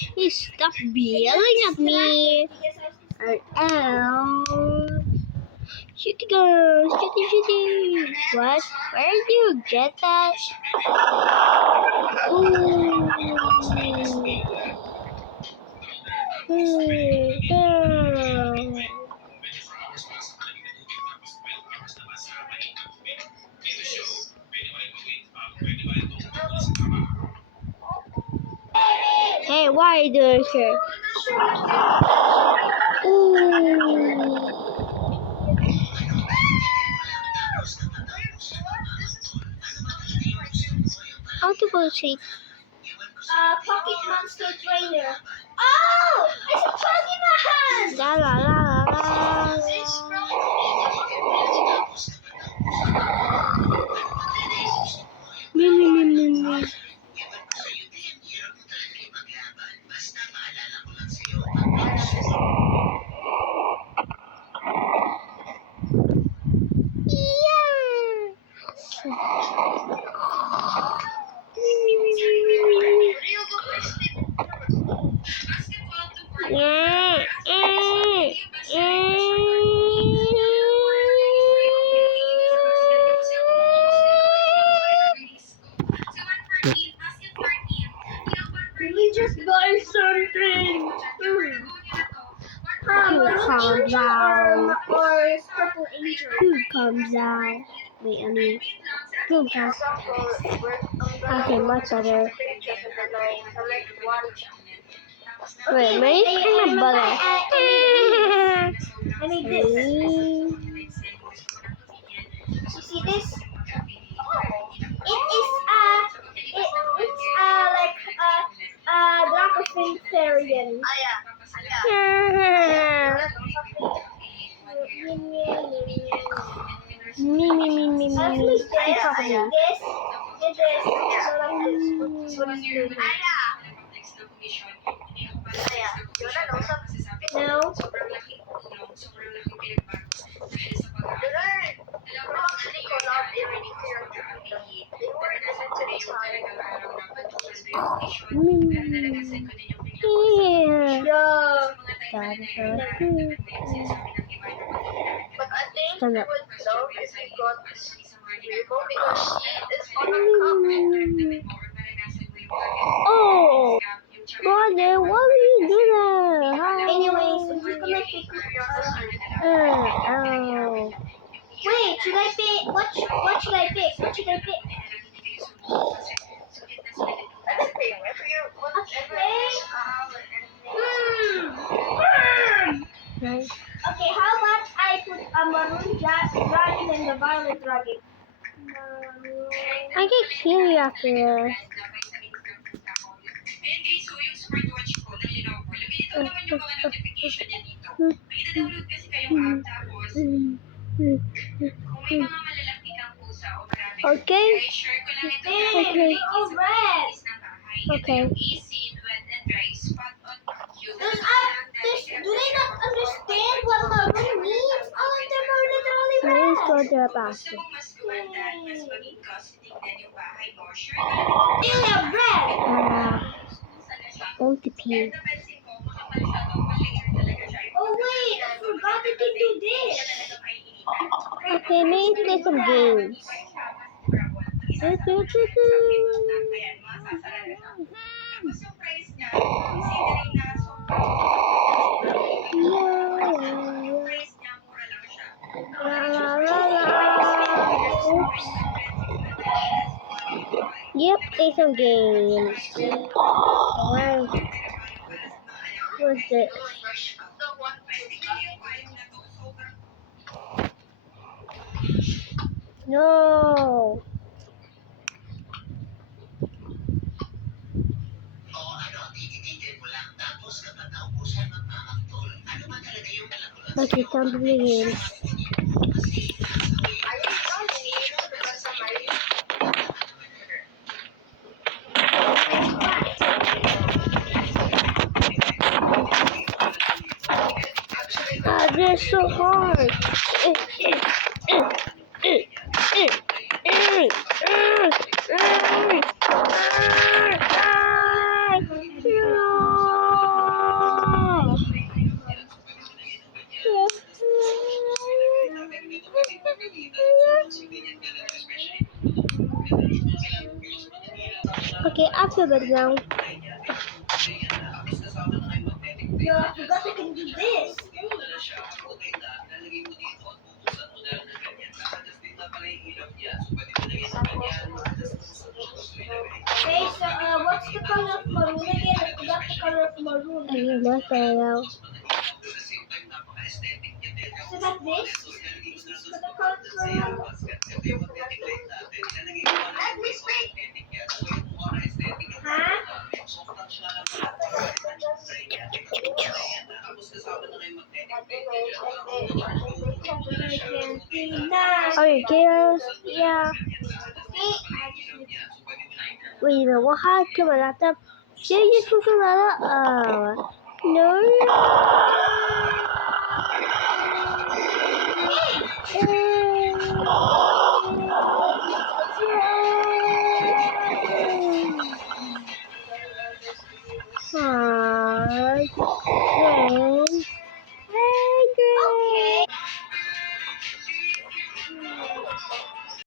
Hey, stop yelling at me. Shooty girls, shooty. What? Where did you get that? Ooh. Girl. Hey, why are you doing here? Ooh. How to go shake? Pocket Monster Trainer. Oh, it's a Pokemon! La la la la la. Me. Let me just buy something. Calm down. Or Purple Angel. Who comes out? Wait, I mean, who comes? Okay, much better. Wait, maybe I'm a butter. I need this. You see this? It's like Dracofin Therian. Me. I like this. It's off of me. And this. So like this. What is doing? No. Yeah. Yeah. But I think Stand we up. would know if we got Virgo because it's on a cup. Oh, brother, why would you do that? Anyways, I'm just gonna pick. Oh. Wait, should I pick? What should I pick? What should I pick? Anything, if you whatever Nice. Okay, how about I put a maroon dragon and the violet dragon? I get kill you after this. Okay. Hey, all red. Okay. Do they not understand what maroon means? All of them are literally Let's go red. to the basket. Still red. OTP. Oh wait, I forgot to do this. Okay, maybe play some games. Yep, play some games. What's this? No. Okay, time to play games. They're so hard. Sabad lang. Yeah, I forgot I can do this. Okay, so what's the color of maroon again? I forgot the color of maroon. Ayun na, sayaw. So that this? Is this for the color of maroon? Huh? Argentina. Okay, chaos. Yeah. Wait, what happened to my laptop? Yeah, you're supposed to let it. No.